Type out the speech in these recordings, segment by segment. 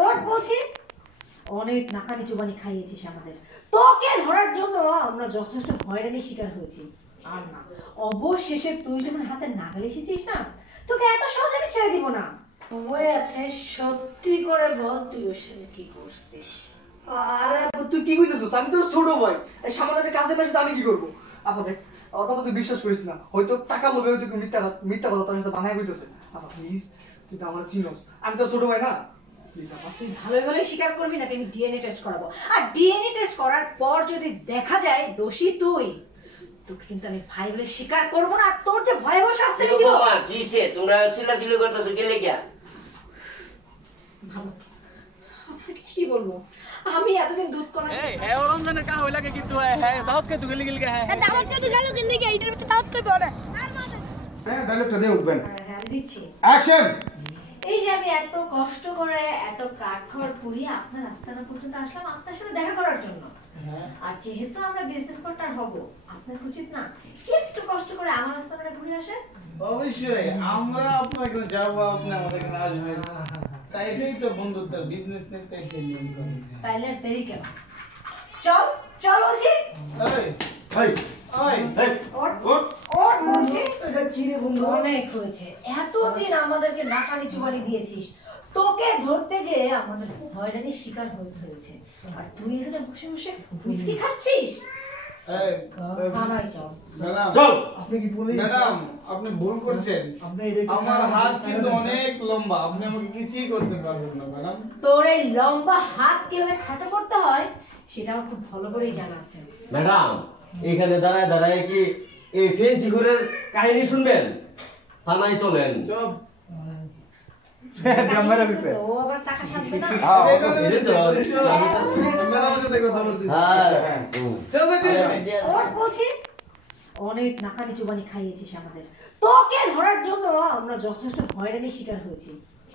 ওর বলছি অনেক নাকানি চুবানি খাইয়েছিস আমাদের, তোকে ধরার জন্য আমরা যথেষ্ট হয়রানির শিকার হয়েছি। আর না, অবশেষে তুই যখন হাতে নাগালে এসেছিস না, তোকে এত সহজে আমি ছেড়ে দিব না। ওই আছে, সত্যি করে বল তুই ওর সাথে কি করছিস? আরে তুই কি কইতেছিস? আমি তোর ছোট ভাই, এই সামান্য একটা কাজের মেশে আমি কি করব? আপা দেখ, ওর কথা তুই বিশ্বাস করিস না, হয়তো টাকা লোভে হয়তো মিথ্যা কথা তোর সাথে বানাই কইতেছে। আপা প্লিজ, তুই তো আমার চিনোস, আমি তোর ছোট ভাই না, প্লিজ আপা। তুই ভালোই ভালোই স্বীকার করবি নাকি আমি ডিএনএ টেস্ট করাবো? আর ডিএনএ টেস্ট করার পর যদি দেখা যায় দোষী তুই, তোকে কিন্তু আমি ভাই বলে স্বীকার করবো না, আর তোর যে ভয়াবহ শাস্তি দিব। বাবা কিসে তোমরা চিল্লাচিল্লি করতেছো কি লেগা? ভালো, আপনাকে কি বলবো, আমি এতদিন দুধ কলা এই রমজানের কা হইলা কিন্তু হ্যাঁ দাওয়াত কে দুগলি গিল কে হ্যাঁ দাওয়াত কে দুগলি গিল কে এইটার ভিতরে দাওয়াত কে বড় হ্যাঁ ডায়লগটা দিয়ে উঠবেন। হ্যাঁ দিচ্ছি। অ্যাকশন। এই যে আমি এত কষ্ট করে এত কাঠখড় পুড়িয়ে আপনার আস্তানা পর্যন্ত আসলাম আপনার সাথে দেখা করার জন্য, আর যেহেতু আমরা বিজনেস পার্টনার হব, আপনার উচিত না একটু কষ্ট করে আমার আস্তানাটা ঘুরে আসেন? অবশ্যই আমরা আপনাকে যাব, আপনি আমাদের কাছে আসবেন, তাইলেই তো বন্ধুত্ব, বিজনেস নেই তাই নিয়ম করে। তাইলে আর দেরি কেন, চল চল ওজি। এই ভাই ওই এই ওর বলছি এটা কি রে বন্ধু? অনেক হয়েছে, এতদিন আমাদেরকে নাকানি চুবানি দিয়েছিস, তোকে ধরতে যে আমাদের খুব হয়রানির শিকার হতে হয়েছে, আর তুই এখানে বসে বসে হুইস্কি খাচ্ছিস। এই থানায় চল। ম্যাডাম চল। আপনি কি পুলিশ? ম্যাডাম আপনি ভুল করছেন, আপনি এটা আমার হাত কিন্তু অনেক লম্বা, আপনি আমাকে কিছুই করতে পারবেন না ম্যাডাম। তোর এই লম্বা হাত কিভাবে খাটো করতে হয় সেটা আমার খুব ভালো করেই জানা আছে। ম্যাডাম এখানে দাঁড়ায় দাঁড়ায় কি এই ফেন্সি ঘুরের কাহিনী শুনবেন? থানায় চলেন। চুপ। ক্যামেরা দিতে। তো ও আবার টাকা সাথে না। ম্যাডামের সাথে কথা বলতেছি। হ্যাঁ চল বেটি। ওর বলছি অনেক নাকানি চুবানি খাইয়েছিস আমাদের, তোকে ধরার জন্য আমরা যথেষ্ট হয়রানির শিকার হয়েছি।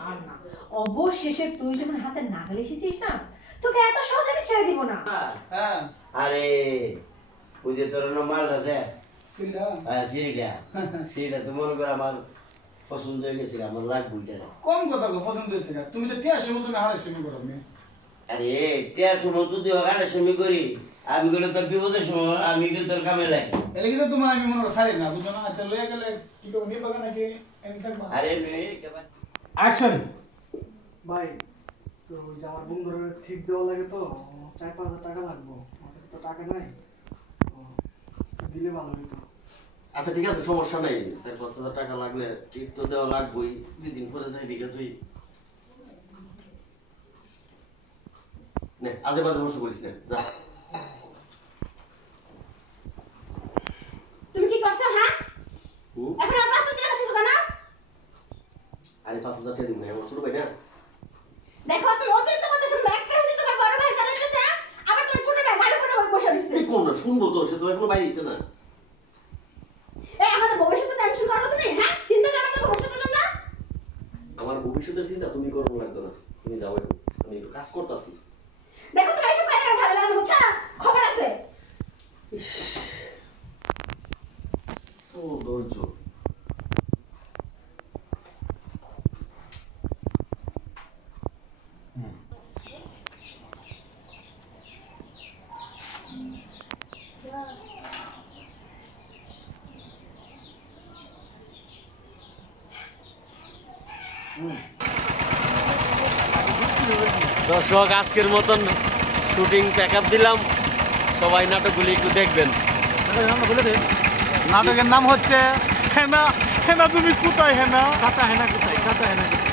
আর না, অবশেষে তুই যখন হাতে নাগালে এসেছিস না, তোকে এত সহজে আমি ছেড়ে দিব না। হ্যাঁ আরে ওই যে তোর মালটা যে সিলা সিঁড়িটা তো মনে করে আমার পছন্দ হয়ে গেছিল, আমার লাগবে ওইটা। কম কথা কো পছন্দ হয়েছে না, তুমি তো টিয়া সময় তুমি হারে সময় করো আমি। আরে টিয়ার সময় যদি ওখানে সময় করি, আমি গেলে তোর বিপদের সময় আমি কিন্তু তোর কামে লাগি। এলে কিন্তু তোমার আমি মনে সারি না বুঝো না। আচ্ছা লয়ে গেলে কি করবো, নিয়ে বাগান নাকি এনে থাকবা? আরে অ্যাকশন। ভাই, তো ওই যে আমার বন্ধুর ঠিক দেওয়া লাগে, তো 4-5 হাজার টাকা লাগবে, আমার কাছে তো টাকা নাই, তো দিলে ভালো হতো। আচ্ছা ঠিক আছে, সমস্যা নেই, 4-5 হাজার টাকা লাগলে টিপ তো দেওয়া লাগবেই, 2 দিন পরে যাই দিকে তুই নে আজে বাজে বসে করিস না, যা। তুমি কি করছ হ্যাঁ? এখন আর 500 টাকা দিছো কেন? আরে 5,000 টাকা দিন না, আমার ছোট ভাই না। দেখো তুমি অতিরিক্ত করতেছো, একটা হইছে তোমার বড় ভাই চালাইতেছে, আবার তোমার ছোট ভাই গাড়ি করে বসে আছে। তুই কোন না শুনবো তো, সে তো এখনো বাইরে গেছে না। এই আমাদের ভবিষ্যতে টেনশন করো তুমি, হ্যাঁ? চিন্তা করো তো ভবিষ্যতের জন্য। আমার ভবিষ্যতের চিন্তা তুমি করো লাগতো না, তুমি যাও এখন, আমি একটু কাজ করতেছি। দেখো তুমি এসব কাজ ভালো লাগে না, বুঝছো? খবর আছে। ও ধৈর্য। দর্শক আজকের মতন শুটিং প্যাকআপ দিলাম, সবাই নাটকগুলি একটু দেখবেন। নাটকের নাম হচ্ছে হেনা হেনা তুমি কোথায়, হেনা কাঁচা হেনা কোথায়? কাঁচা হেনা কোথায়?